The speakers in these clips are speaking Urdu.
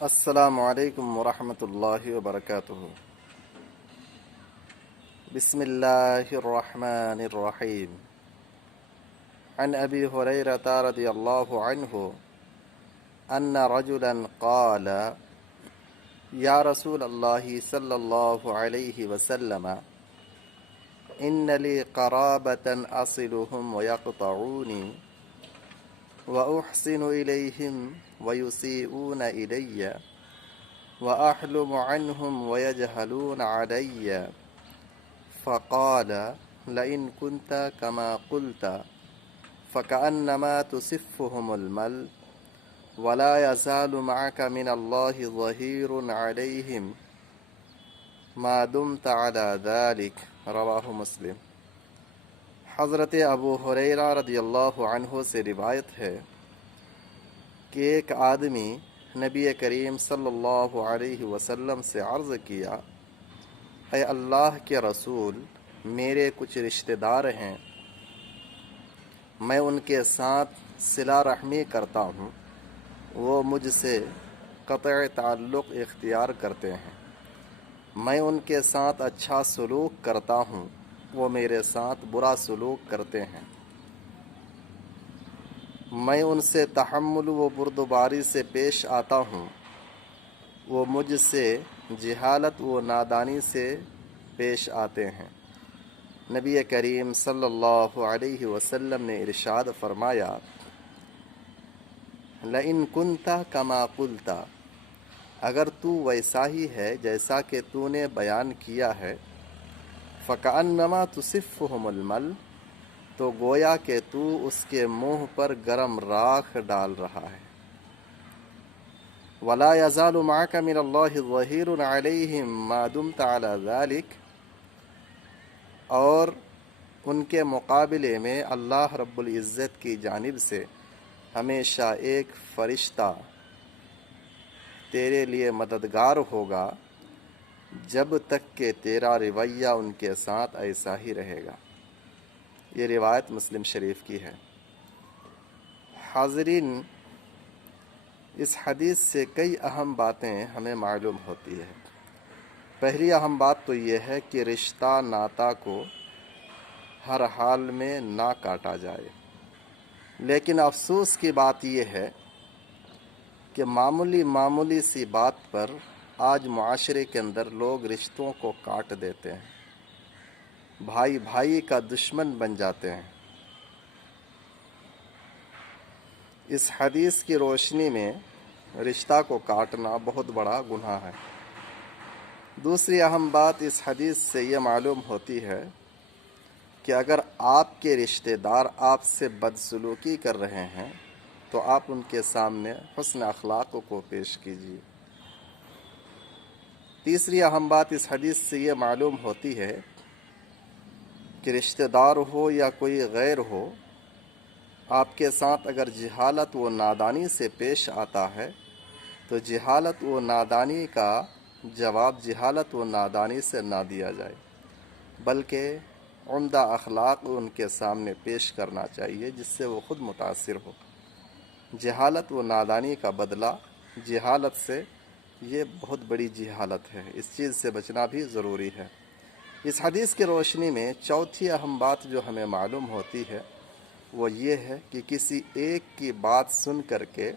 السلام علیکم ورحمۃ اللہ وبرکاتہ۔ بسم اللہ الرحمن الرحیم۔ عن ابی ہریرۃ رضی اللہ عنہ ان رجلا قال یا رسول اللہ صلی اللہ علیہ وسلم ان لی قرابۃ اصلهم ویقطعونی وأحسن إليهم ويسيئون إلي وأحلم عنهم ويجهلون علي فقال لئن كنت كما قلت فكأنما تسفهم المل ولا يزال معك من الله ظهير عليهم ما دمت على ذلك رواه مسلم۔ حضرت ابو ہریرہ رضی اللہ عنہ سے روایت ہے کہ ایک آدمی نبی کریم صلی اللہ علیہ وسلم سے عرض کیا، اے اللہ کے رسول، میرے کچھ رشتہ دار ہیں، میں ان کے ساتھ صلہ رحمی کرتا ہوں، وہ مجھ سے قطع تعلق اختیار کرتے ہیں، میں ان کے ساتھ اچھا سلوک کرتا ہوں، وہ میرے ساتھ برا سلوک کرتے ہیں، میں ان سے تحمل و بردباری سے پیش آتا ہوں، وہ مجھ سے جہالت و نادانی سے پیش آتے ہیں۔ نبی کریم صلی اللہ علیہ وسلم نے ارشاد فرمایا، لئن کنت کما قلت، اگر تو ویسا ہی ہے جیسا کہ تو نے بیان کیا ہے، فکأنما تصفهم المل، تو گویا کہ تو اس کے منہ پر گرم راکھ ڈال رہا ہے۔ ولا يزال معك من الله ظهير عليهم ما دمت على ذلك، اور ان کے مقابلے میں اللہ رب العزت کی جانب سے ہمیشہ ایک فرشتہ تیرے لیے مددگار ہوگا جب تک کہ تیرا رویہ ان کے ساتھ ایسا ہی رہے گا۔ یہ روایت مسلم شریف کی ہے۔ حاضرین، اس حدیث سے کئی اہم باتیں ہمیں معلوم ہوتی ہے۔ پہلی اہم بات تو یہ ہے کہ رشتہ ناتا کو ہر حال میں نہ کاٹا جائے، لیکن افسوس کی بات یہ ہے کہ معمولی سی بات پر آج معاشرے کے اندر لوگ رشتوں کو کاٹ دیتے ہیں، بھائی بھائی کا دشمن بن جاتے ہیں۔ اس حدیث کی روشنی میں رشتہ کو کاٹنا بہت بڑا گناہ ہے۔ دوسری اہم بات اس حدیث سے یہ معلوم ہوتی ہے کہ اگر آپ کے رشتہ دار آپ سے بدسلوکی کر رہے ہیں تو آپ ان کے سامنے حسن اخلاق کو پیش کیجیے۔ تیسری اہم بات اس حدیث سے یہ معلوم ہوتی ہے کہ رشتہ دار ہو یا کوئی غیر ہو، آپ کے ساتھ اگر جہالت و نادانی سے پیش آتا ہے تو جہالت و نادانی کا جواب جہالت و نادانی سے نہ دیا جائے، بلکہ عمدہ اخلاق ان کے سامنے پیش کرنا چاہیے جس سے وہ خود متاثر ہو۔ جہالت و نادانی کا بدلہ جہالت سے، یہ بہت بڑی جہالت ہے، اس چیز سے بچنا بھی ضروری ہے۔ اس حدیث کی روشنی میں چوتھی اہم بات جو ہمیں معلوم ہوتی ہے وہ یہ ہے کہ کسی ایک کی بات سن کر کے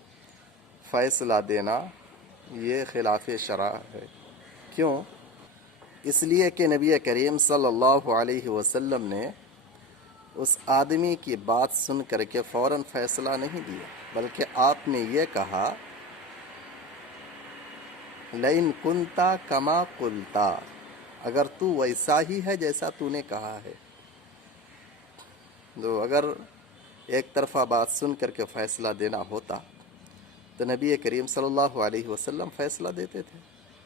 فیصلہ دینا یہ خلاف شرع ہے۔ کیوں؟ اس لیے کہ نبی کریم صلی اللہ علیہ وسلم نے اس آدمی کی بات سن کر کے فوراً فیصلہ نہیں دیا، بلکہ آپ نے یہ کہا، لئن کنت کما قلت، اگر تو ویسا ہی ہے جیسا تو نے کہا ہے۔ تو اگر ایک طرفہ بات سن کر کے فیصلہ دینا ہوتا تو نبی کریم صلی اللہ علیہ وسلم فیصلہ دیتے تھے،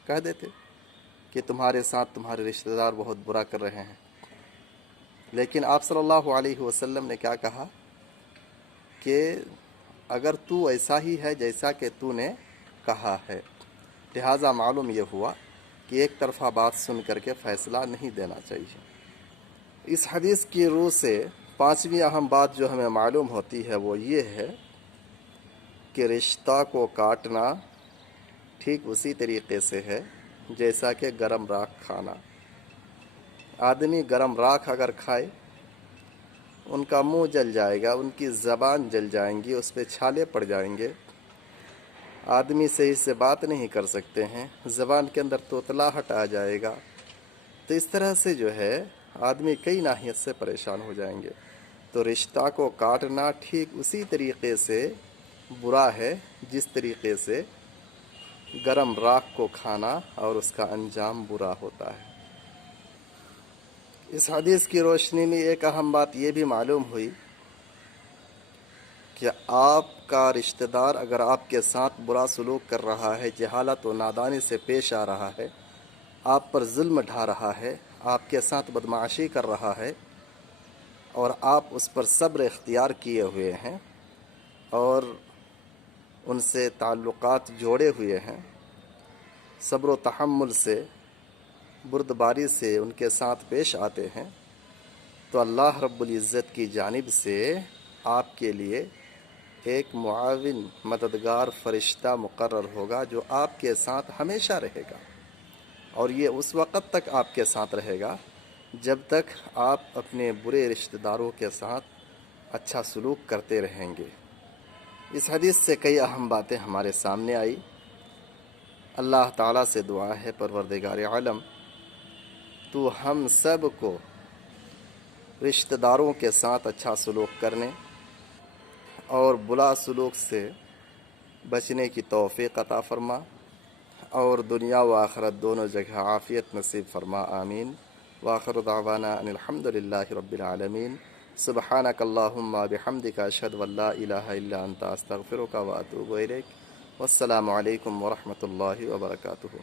کہہ دیتے کہ تمہارے ساتھ تمہارے رشتہ دار بہت برا کر رہے ہیں، لیکن آپ صلی اللہ علیہ وسلم نے کیا کہا کہ اگر تو ایسا ہی ہے جیسا کہ تو نے کہا ہے۔ لہٰذا معلوم یہ ہوا کہ ایک طرفہ بات سن کر کے فیصلہ نہیں دینا چاہیے۔ اس حدیث کی روح سے پانچویں اہم بات جو ہمیں معلوم ہوتی ہے وہ یہ ہے کہ رشتہ کو کاٹنا ٹھیک اسی طریقے سے ہے جیسا کہ گرم راکھ کھانا۔ آدمی گرم راکھ اگر کھائے ان کا منہ جل جائے گا، ان کی زبان جل جائیں گی، اس پہ چھالے پڑ جائیں گے، آدمی صحیح سے بات نہیں کر سکتے ہیں، زبان کے اندر توتلاہٹ آ جائے گا۔ تو اس طرح سے جو ہے آدمی کئی ناحیت سے پریشان ہو جائیں گے۔ تو رشتہ کو کاٹنا ٹھیک اسی طریقے سے برا ہے جس طریقے سے گرم راکھ کو کھانا اور اس کا انجام برا ہوتا ہے۔ اس حدیث کی روشنی میں ایک اہم بات یہ بھی معلوم ہوئی کہ آپ کا رشتہ دار اگر آپ کے ساتھ برا سلوک کر رہا ہے، جہالت و نادانی سے پیش آ رہا ہے، آپ پر ظلم ڈھا رہا ہے، آپ کے ساتھ بدمعاشی کر رہا ہے، اور آپ اس پر صبر اختیار کیے ہوئے ہیں اور ان سے تعلقات جوڑے ہوئے ہیں، صبر و تحمل سے، بردباری سے ان کے ساتھ پیش آتے ہیں، تو اللہ رب العزت کی جانب سے آپ کے لیے ایک معاون مددگار فرشتہ مقرر ہوگا جو آپ کے ساتھ ہمیشہ رہے گا، اور یہ اس وقت تک آپ کے ساتھ رہے گا جب تک آپ اپنے برے رشتہ داروں کے ساتھ اچھا سلوک کرتے رہیں گے۔ اس حدیث سے کئی اہم باتیں ہمارے سامنے آئی۔ اللہ تعالیٰ سے دعا ہے پروردگار عالم تو ہم سب کو رشتہ داروں کے ساتھ اچھا سلوک کرنے اور برا سلوک سے بچنے کی توفیق عطا فرما، اور دنیا و آخرت دونوں جگہ عافیت نصیب فرما، آمین۔ وآخر دعوانا ان الحمد للہ رب العالمین۔ سبحانک اللہم بحمدک اشہد ان لا الہ الا انت استغفرک واتوب الیک۔ والسلام علیکم ورحمۃ اللہ وبرکاتہ۔